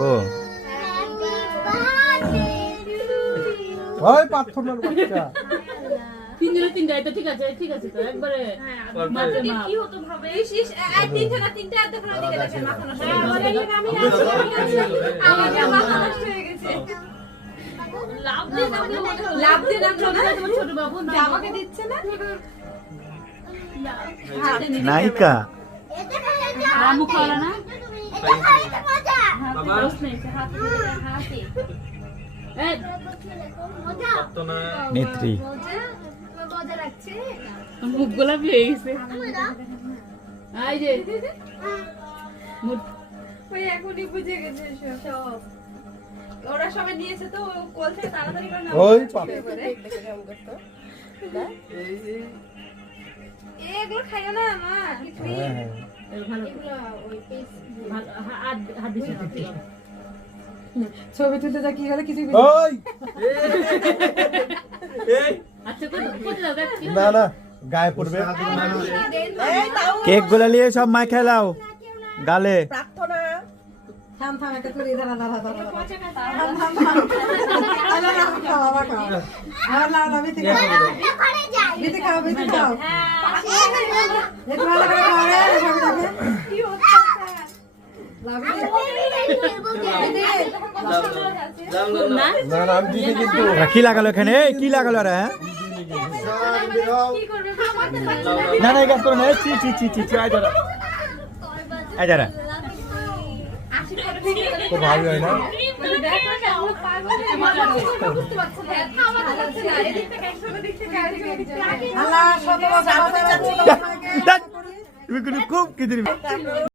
বানাবো। ওই প্রার্থনার বাচ্চা তিনটা এটা ঠিক আছে তো একবারে কি হতো ভাবে তিনটা এত করে দিকে দেখেন মাথা নষ্ট হয়ে গেছে লাভ দিয়ে ছোট বাবু আমাকে দিচ্ছে না নায়িকা রামু খাওয়া না নেত্রী মুখ গোলাপি হয়ে গেছে এই যে ওই এখনই বুঝে গেছে সব ওরা সবাই নিয়েছে তো কোল থেকে তাড়াতাড়ি করে না ওই এগুলো খাইও না মা কিছুই ভালো এগুলো ওই পেস হাত দিছে ছবি তুলতে যা কি হলো কিছু ওই আচ্ছা কোথায় যাও দেখ না না গায়ে পড়বে কেক গুলা নিয়ে সব মা খেলাও গালে। থাম একটা করে দাঁড়া না না আমি দিদি কিন্তু কি লাগালো এখানে? কি লাগালো রে? না না গাছ করো না। চি আয় যারা তো ভালো হয় না আল্লাহ তুমি খুব কি দিবি।